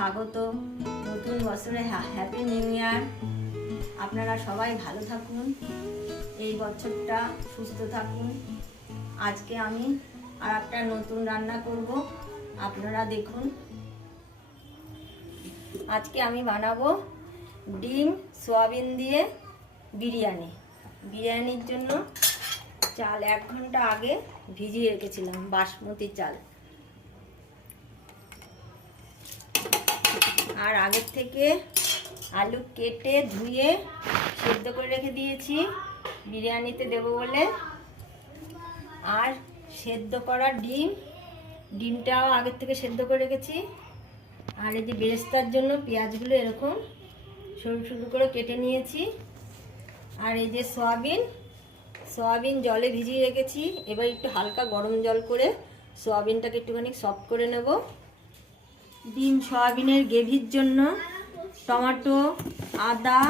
স্বাগত নতুন বছরে হ্যাপি নিউ ইয়ার আপনারা সবাই ভালো থাকুন। এই বছরটা সুস্থ থাকুন। আজকে আমি আর একটা নতুন রান্না করব। আপনারা দেখুন। আজকে আমি বানাবো ডিম সোয়াবিন দিয়ে বিরিয়ানি। বিরিয়ানির জন্য চাল এক ঘণ্টা আগে ভিজিয়ে রেখেছিলাম, বাসমতি চাল। আর আগের থেকে আলু কেটে ধুয়ে সেদ্ধ করে রেখে দিয়েছি। বিরিয়ানিতে দেবো বলে। আর সেদ্ধ করা ডিম, ডিমটাও আগের থেকে সেদ্ধ করে রেখেছি। আর এই যে বেরেস্তার জন্য পেঁয়াজগুলো এরকম সরু সরু করে কেটে নিয়েছি। আর এই যে সয়াবিন সয়াবিন জলে ভিজিয়ে রেখেছি। এবার একটু হালকা গরম জল করে সয়াবিনটাকে একটুখানি সফট করে নেব। ডিম, সয়াবিনের গ্রেভির জন্য টমেটো, আদা,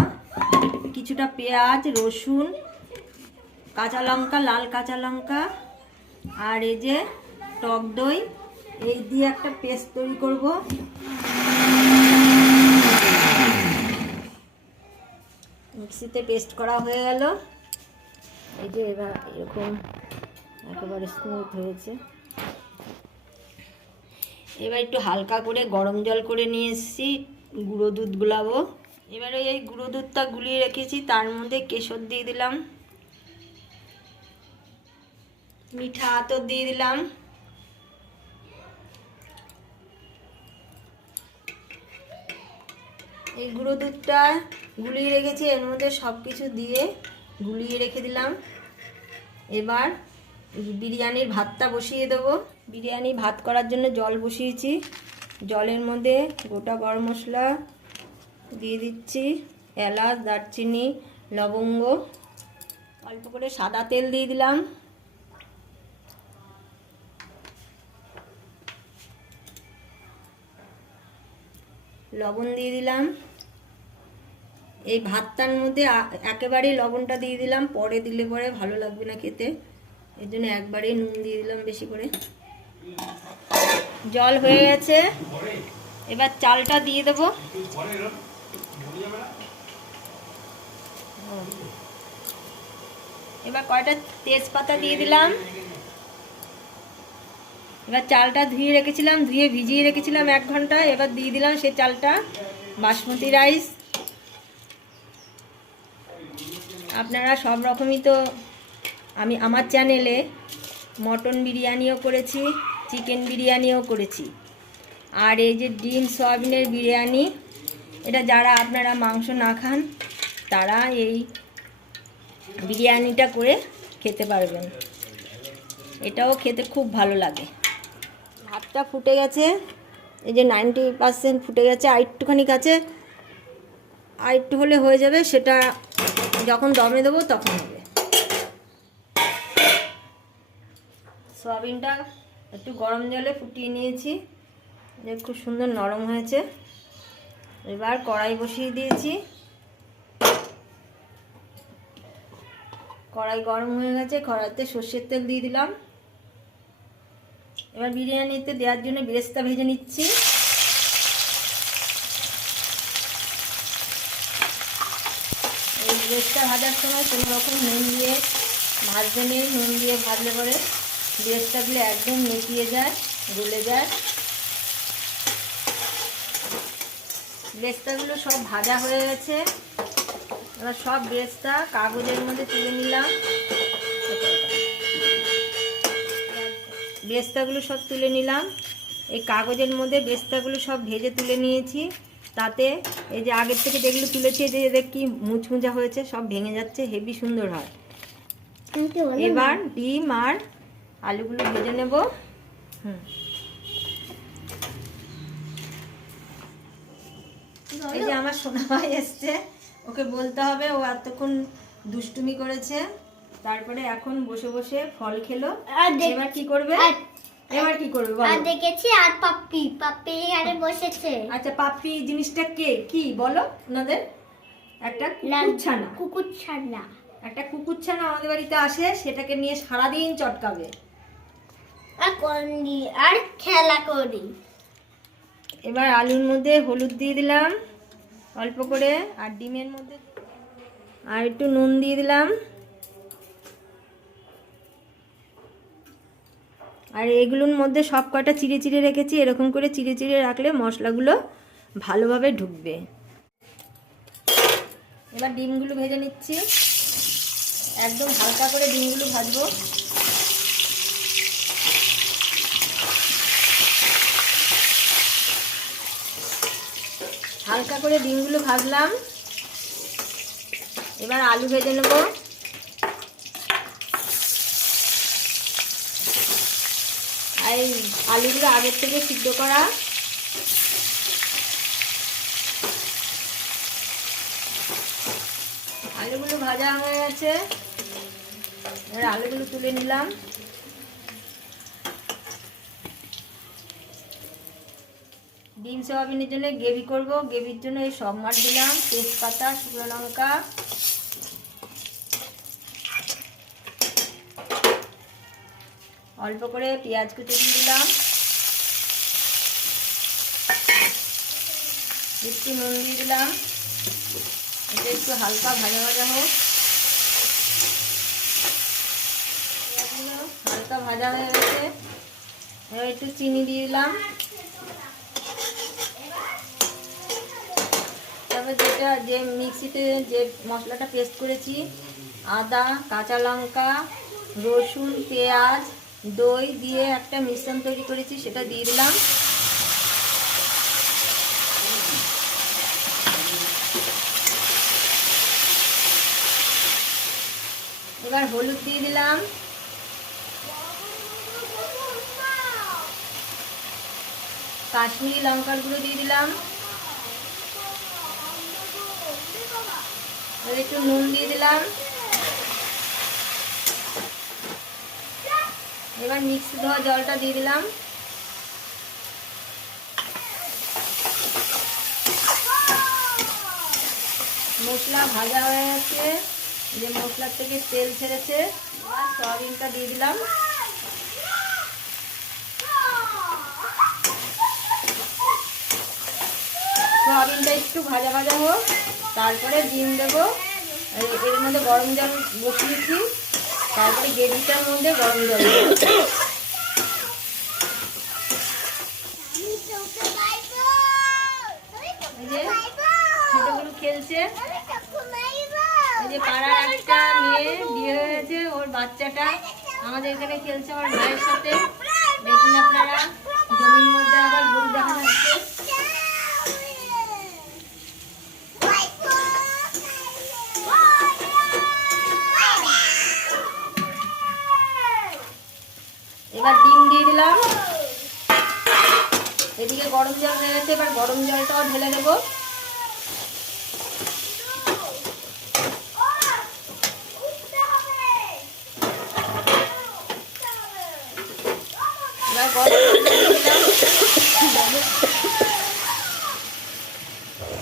কিছুটা পেঁয়াজ, রসুন, কাঁচা লঙ্কা, লাল কাঁচা লঙ্কা আর এই যে টক দই। এই দিয়ে একটা পেস্ট তৈরি করব। মিক্সিতে পেস্ট করা হয়ে গেল। এই যে এবার এরকম একেবারে স্মুথ হয়েছে। এবার একটু হালকা করে গরম জল করে নিয়ে এসেছি, গুঁড়ো দুধ গুলাবো। এবারে এই গুঁড়ো দুধটা গুলিয়ে রেখেছি, তার মধ্যে কেশর দিয়ে দিলাম। মিঠা আতর দিয়ে দিলাম। এই গুঁড়ো দুধটা গুলিয়ে রেখেছি, এর মধ্যে সব কিছু দিয়ে গুলিয়ে রেখে দিলাম। এবার বিরিয়ানির ভাতটা বসিয়ে দেবো। বিরিয়ানি ভাত করার জন্য জল বসিয়েছি। জলের মধ্যে গোটা গরম মশলা দিয়ে দিচ্ছি, এলাচ, দারচিনি, লবঙ্গ। অল্প করে সাদা তেল দিয়ে দিলাম। লবণ দিয়ে দিলাম। এই ভাতটার মধ্যে একেবারেই লবণটা দিয়ে দিলাম, পরে দিলে পরে ভালো লাগবে না খেতে। এর জন্য একবারেই নুন দিয়ে দিলাম বেশি করে। জল হয়ে গেছে। এবার চালটা দিয়ে দেবো। এবার কয়টা তেজপাতা দিয়ে দিলাম। এবার চালটা ধুয়ে রেখেছিলাম, ধুয়ে ভিজিয়ে রেখেছিলাম এক ঘণ্টা। এবার দিয়ে দিলাম সেই চালটা, বাসমতি রাইস। আপনারা সব রকমই তো আমি, আমার চ্যানেলে মটন বিরিয়ানিও করেছি। চিকেন বিরিয়ানিও করেছি। আর এই যে ডিম, সয়াবিনের বিরিয়ানি, এটা যারা আপনারা মাংস না খান, তারা এই বিরিয়ানিটা করে খেতে পারবেন। এটাও খেতে খুব ভালো লাগে। ভাতটা ফুটে গেছে, এই যে নাইনটি পার্সেন্ট ফুটে গেছে, আর একটুখানি কাছে, আর একটু হলে হয়ে যাবে, সেটা যখন দমে দেবো তখন হবে। সয়াবিনটা একটু গরম জলে ফুটিয়ে নিয়েছি। যে খুব সুন্দর নরম হয়েছে। এবার কড়াই বসিয়ে দিয়েছি। কড়াই গরম হয়ে গেছে, কড়াইতে সর্ষের তেল দিয়ে দিলাম। এবার বিরিয়ানিতে দেওয়ার জন্য বেরেস্তা ভেজে নিচ্ছি। এই বেরেস্তা ভাজার সময় কোনো রকম নুন দিয়ে ভাজতে নেই নুন দিয়ে ভাজলে পরে বেরেস্তাগুলো একদম নেতিয়ে যায় গলে যায়। বেরেস্তাগুলো সব ভাজা হয়ে গেছে। এবার সব বেরেস্তা কাগজের মধ্যে তুলে নিলাম। বেস্তাগুলো সব তুলে নিলাম। এই কাগজের মধ্যে বেস্তাগুলো সব ভেজে তুলে নিয়েছি। তাতে এই যে আগের থেকে যেগুলো তুলেছি এই যে এদের কি মুচমুচা হয়েছে সব ভেঙে যাচ্ছে হেভি সুন্দর হয়। এবার ডিম আর আলুগুলো ভেজে নেব। হুম। এই যে আমার সোনা ভাই এসছে ওকে বলতে হবে ও এতক্ষণ দুষ্টুমি করেছে। তারপরে এখন বসে বসে ফল খেলো। এবার কি করবে? আর- এবার কি করবে আর দেখেছি আর পাপ্পি পাপ্পি এখানে বসেছে। আচ্ছা পাপ্পি জিনিসটা কে? কি? বলো ওনাদের। একটা কুকুরছানা। কুকুর ছানা একটা কুকুরছানা আমাদের বাড়িতে আসে সেটাকে নিয়ে সারাদিন চটকাবে। আর খেলা করি এবার আলুর মধ্যে হলুদ দিয়ে দিলাম, অল্প করে, আর ডিমের মধ্যে, আর একটু নুন দিয়ে দিলাম। আর এগুলোর মধ্যে সব কটা চিড়ে চিড়ে রেখেছি, এরকম করে চিড়ে চিড়ে রাখলে মশলাগুলো ভালোভাবে ঢুকবে। এবার ডিমগুলো ভেজে নিচ্ছি। একদম হালকা করে ডিমগুলো ভাজবো। হালকা করে ডিমগুলো ভাজলাম। এবার আলু ভেজে নেব। এই আলুগুলো আগের থেকে সিদ্ধ করা। আলুগুলো ভাজা হয়ে গেছে। এবার আলুগুলো তুলে নিলাম। ডিম সোয়াবিনের জন্য গ্রেভি করব। গ্রেভির জন্য এই সব মাছ দিলাম। তেজপাতা, শুকনো লঙ্কা। অল্প করে পেঁয়াজ কুচি দিলাম। একটু নুন দিয়ে দিলাম। এটা একটু হালকা ভাজা ভাজা হোক। হালকা ভাজা হয়ে গেছে। এবার একটু চিনি দিয়ে দিলাম। তারপর যেটা, যে মিক্সিতে যে মশলাটা পেস্ট করেছি, আদা, কাঁচা লঙ্কা, রসুন, পেঁয়াজ, দই দিয়ে একটা মিশ্রণ তৈরি করেছি, সেটা দিয়ে দিলাম। এবার হলুদ দিয়ে দিলাম। কাশ্মীরি লঙ্কার গুঁড়ো দিয়ে দিলাম। একটু নুন দিয়ে দিলাম। এবার মিক্সি ধোয়া জলটা দিয়ে দিলাম। মশলা ভাজা হয়ে গেছে। যে মশলার থেকে তেল ছেড়েছে। এবার সয়াবিনটা দিয়ে দিলাম। সয়াবিনটা একটু ভাজা ভাজা হোক। তারপরে ডিম দেবো। এর মধ্যে গরম জল বসিয়েছি। তারপরে গ্রেভিটার মধ্যে গরম জল খেলছে। যে পাড়ার একটা মেয়ে বিয়ে হয়েছে ওর আমাদের এখানে খেলছে আমার মায়ের সাথে। দেখুন আপনারা জমির মধ্যে আবার গরু দেখা যাচ্ছে এবার ডিম দিয়ে দিলাম এদিকে গরম জল হয়ে গেছে এবার গরম জলটাও ঢেলে দেবো।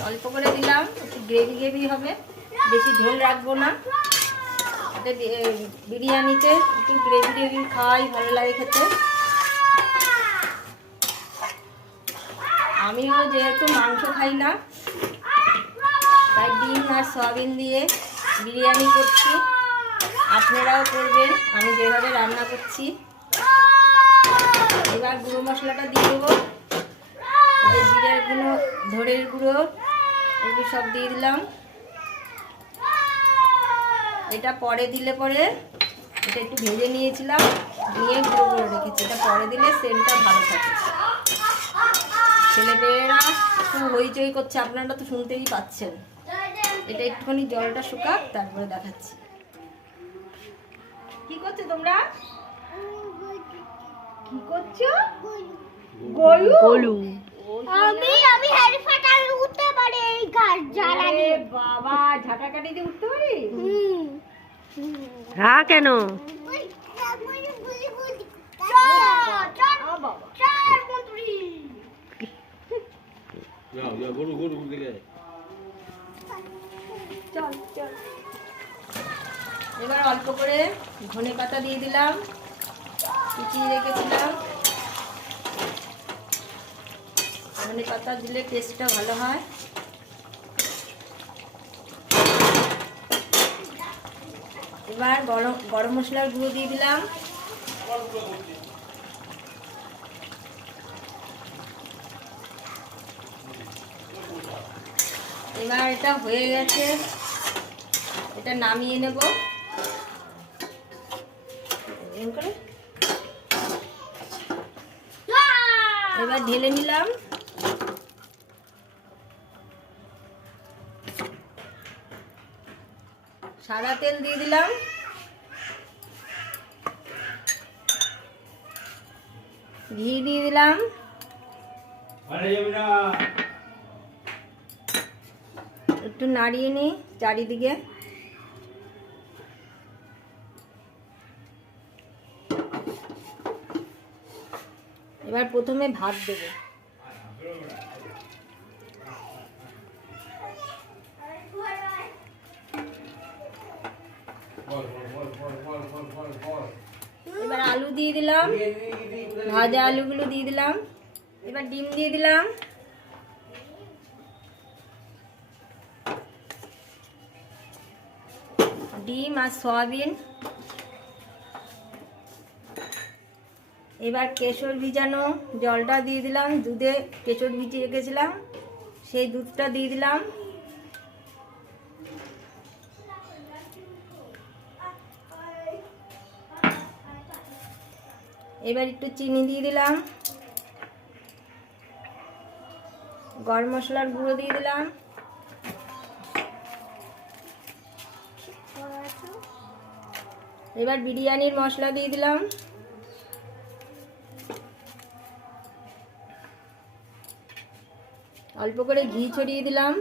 অল্প করে দিলাম, একটু গ্রেভি গ্রেভি হবে। বেশি ঝোল রাখব না। বিরিয়ানিতে একটু গ্রেভি গ্রেভি খাওয়াই ভালো লাগে খেতে। আমিও যেহেতু মাংস খাই না, তাই ডিম আর সয়াবিন দিয়ে বিরিয়ানি করছি। আপনারাও করবেন, আমি যেভাবে রান্না করছি। এবার গুঁড়ো মশলাটা দিয়ে দেবো। জিরের গুঁড়ো ধরের গুঁড়ো, এগুলো সব দিয়ে দিলাম। এটা পরে দিলে পরে এটা একটু ভেজে নিয়েছিলাম নিয়ে গুঁড়ো করে রেখেছি। এটা পরে দিলে সেন্টটা ভালো থাকে। ছেলেমেয়েরা খুব হইচই করছে আপনারা তো শুনতেই পাচ্ছেন এটা একটুখানি জলটা শুকাক তারপরে দেখাচ্ছি কি করছ তোমরা কি করছ গলু গলু আমি আমি আমি উঠতে পারি এই গাছ জ্বালা দিয়ে বাবা ঝাঁটা কাটি দিয়ে উঠতে পারি হুম হ্যাঁ কেন চল চল বাবা চল মন্ত্রী চল চল। এবার অল্প করে ধনে পাতা দিয়ে দিলাম কুচিয়ে রেখেছিলাম। ধনে পাতা দিলে টেস্টটা ভালো হয়। এবার গরম গরম মশলার গুঁড়ো দিয়ে দিলাম। এবার এটা হয়ে গেছে। এটা নামিয়ে নেব। এবার ঢেলে নিলাম। সাদা তেল দিয়ে দিলাম। ঘি দিয়ে দিলাম। একটু নাড়িয়ে নিই চারিদিকে। এবার প্রথমে ভাত দেবো। এবার আলু দিয়ে দিলাম। ভাজা আলুগুলো দিয়ে দিলাম। এবার ডিম দিয়ে দিলাম। ডিম আর সয়াবিন। এবার কেশর ভিজানো জলটা দিয়ে দিলাম, দুধে কেশর ভিজিয়ে রেখেছিলাম। সেই দুধটা দিয়ে দিলাম। এবার একটু চিনি দিয়ে দিলাম। গরম মশলার গুঁড়ো দিয়ে দিলাম। এবার বিরিয়ানির মশলা দিয়ে দিলাম। অল্প করে ঘি ছড়িয়ে দিলাম।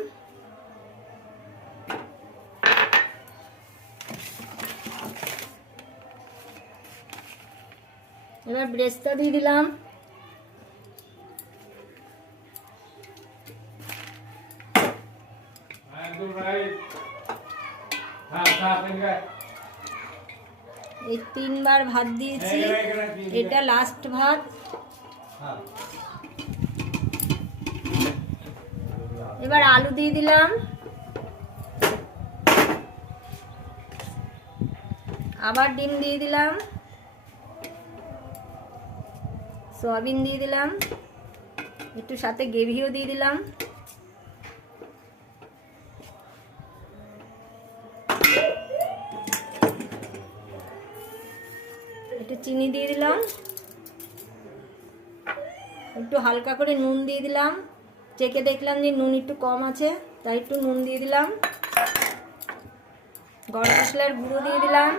এবার ব্রেস্তা দিয়ে দিলাম। এই তিনবার ভাত দিয়েছি। এটা লাস্ট ভাত। এবার আলু দিয়ে দিলাম। আবার ডিম দিয়ে দিলাম। সয়াবিন দিয়ে দিলাম। একটু সাথে গ্রেভিও দিয়ে দিলাম একটু চিনি দিয়ে দিলাম। একটু হালকা করে নুন দিয়ে দিলাম। চেকে দেখলাম যে নুন একটু কম আছে, তাই একটু নুন দিয়ে দিলাম। গরম মশলার গুঁড়ো দিয়ে দিলাম।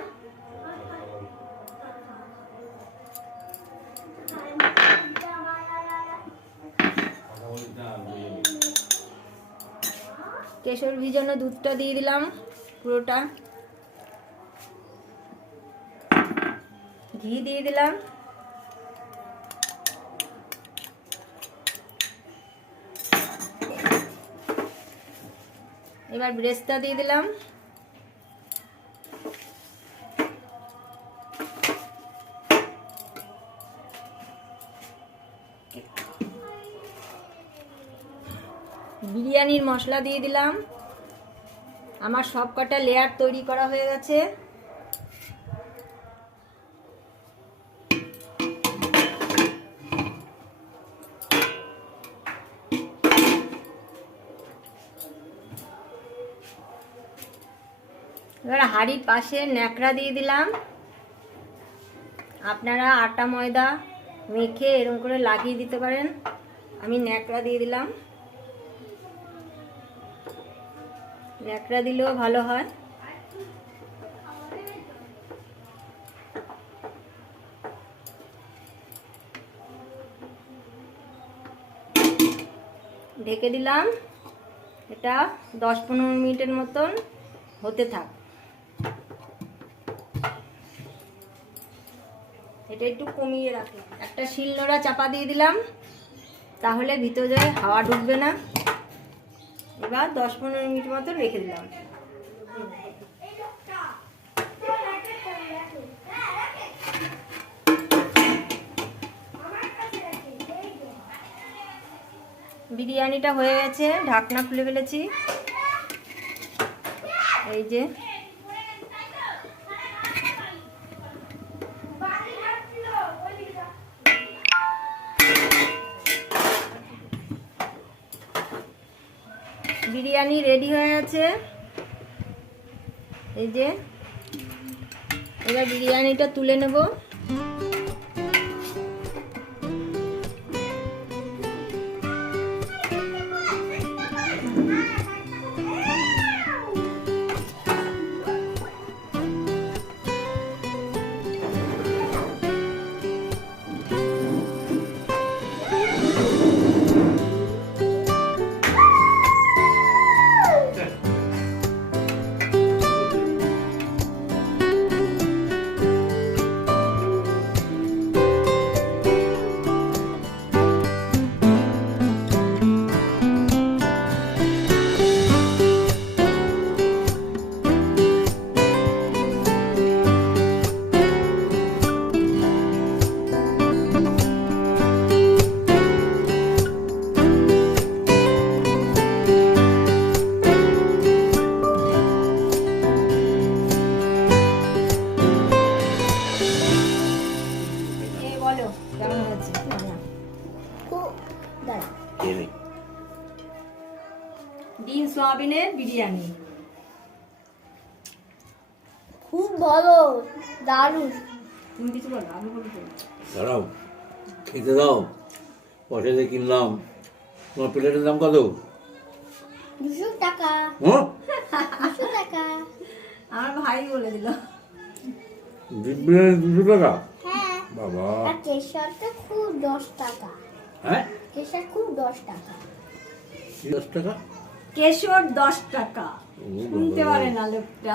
কেশর ভিজানো দুধটা দিয়ে দিলাম পুরোটা। ঘি দিয়ে দিলাম। এবার ব্রেস্তা দিয়ে দিলাম। বিরিয়ানির মশলা দিয়ে দিলাম। আমার সব কটা লেয়ার তৈরি করা হয়ে গেছে। এবার হাঁড়ির পাশে ন্যাকড়া দিয়ে দিলাম। আপনারা আটা, ময়দা মেখে এরকম করে লাগিয়ে দিতে পারেন। আমি ন্যাকড়া দিয়ে দিলাম। ন্যাকড়া দিলেও ভালো হয়। ঢেকে দিলাম। এটা দশ পনেরো মিনিটের মতন হতে থাক। এটা একটু কমিয়ে রাখলাম। একটা শিলনোড়া চাপা দিয়ে দিলাম, তাহলে ভিতরে হাওয়া ঢুকবে না। এবার দশ পনেরো মিনিট মতো রেখে দিলাম। বিরিয়ানিটা হয়ে গেছে, ঢাকনা খুলে ফেলেছি। এই যে রেডি হয়ে আছে এই যে এবার বিরিয়ানিটা তুলে নেব। দারুণ। তুমি কিছু বলো আমি দাঁড়াও খেতে দাও। পয়সাতে কিনলাম তোমার প্লেটের দাম কত? দুশো টাকা। হ্যাঁ? দুশো টাকা। আমার ভাই বলে দিল। দুশো টাকা? হ্যাঁ। বাবা। কেশরটা খুব দশ টাকা। হ্যাঁ? কেশর খুব দশ টাকা। দশ টাকা? কেশর দশ টাকা। শুনতে পারে না লোকটা।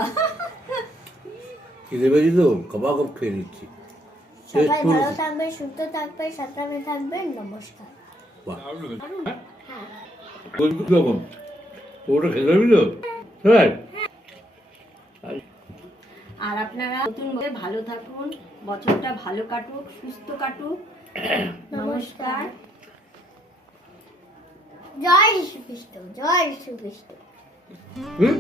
খিদে পেয়েছি তো কবাব খেয়ে নিচ্ছি। সবাই ভালো থাকবে সুস্থ থাকবে সাবধানে থাকবেন নমস্কার। হ্যাঁ। ওটা খেতে পারবি তো? হ্যাঁ। আর আপনারা নতুন বছরে ভালো থাকুন বছরটা ভালো কাটুক সুস্থ কাটুক। নমস্কার। জয় খ্রিস্ট জয় খ্রিস্ট হুম?